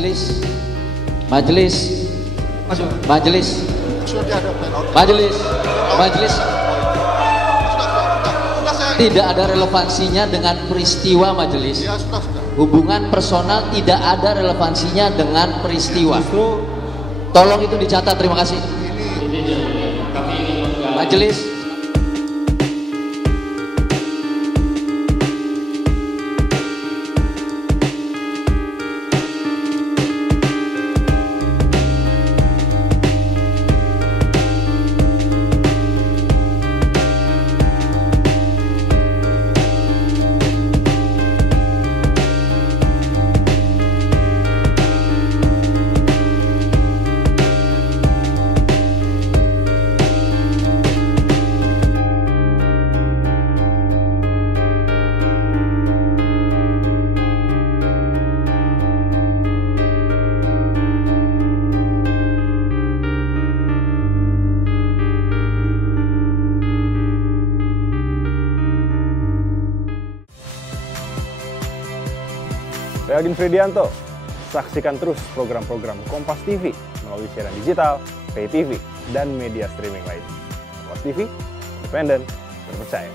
Majelis. Majelis. Majelis. Majelis. Tidak ada relevansinya dengan peristiwa majelis. Hubungan personal tidak ada relevansinya dengan peristiwa. Tolong itu dicatat, terima kasih. Majelis. Saya Agin Fridianto. Saksikan terus program-program Kompas TV melalui siaran digital, pay TV, dan media streaming lain. Kompas TV, independen, terpercaya.